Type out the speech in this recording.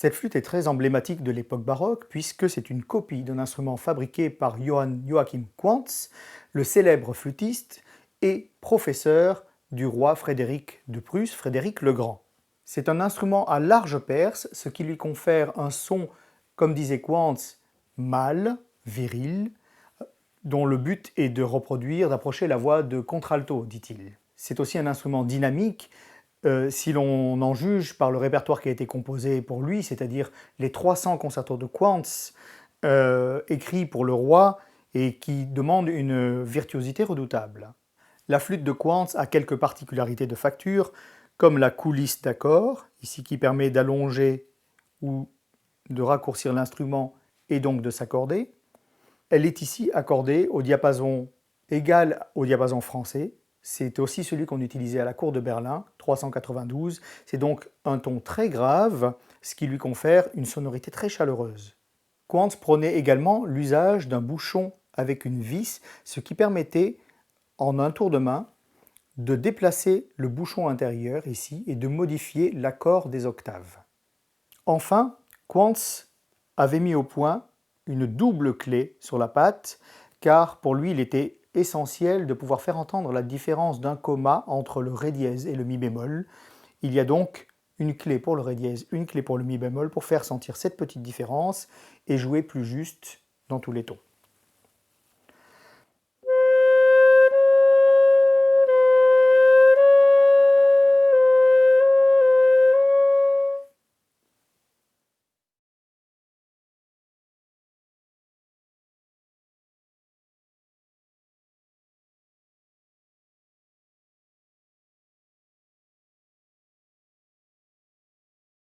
Cette flûte est très emblématique de l'époque baroque puisque c'est une copie d'un instrument fabriqué par Johann Joachim Quantz, le célèbre flûtiste et professeur du roi Frédéric de Prusse, Frédéric le Grand. C'est un instrument à large perce, ce qui lui confère un son, comme disait Quantz, mâle, viril, dont le but est de reproduire, d'approcher la voix de contralto, dit-il. C'est aussi un instrument dynamique, si l'on en juge par le répertoire qui a été composé pour lui, c'est-à-dire les 300 concertos de Quantz écrits pour le roi et qui demandent une virtuosité redoutable. La flûte de Quantz a quelques particularités de facture, comme la coulisse d'accord, ici qui permet d'allonger ou de raccourcir l'instrument et donc de s'accorder. Elle est ici accordée au diapason égal au diapason français. C'est aussi celui qu'on utilisait à la cour de Berlin, 392. C'est donc un ton très grave, ce qui lui confère une sonorité très chaleureuse. Quantz prônait également l'usage d'un bouchon avec une vis, ce qui permettait, en un tour de main, de déplacer le bouchon intérieur ici et de modifier l'accord des octaves. Enfin, Quantz avait mis au point une double clé sur la patte, car pour lui il était essentiel de pouvoir faire entendre la différence d'un comma entre le ré dièse et le mi bémol. Il y a donc une clé pour le ré dièse, une clé pour le mi bémol pour faire sentir cette petite différence et jouer plus juste dans tous les tons.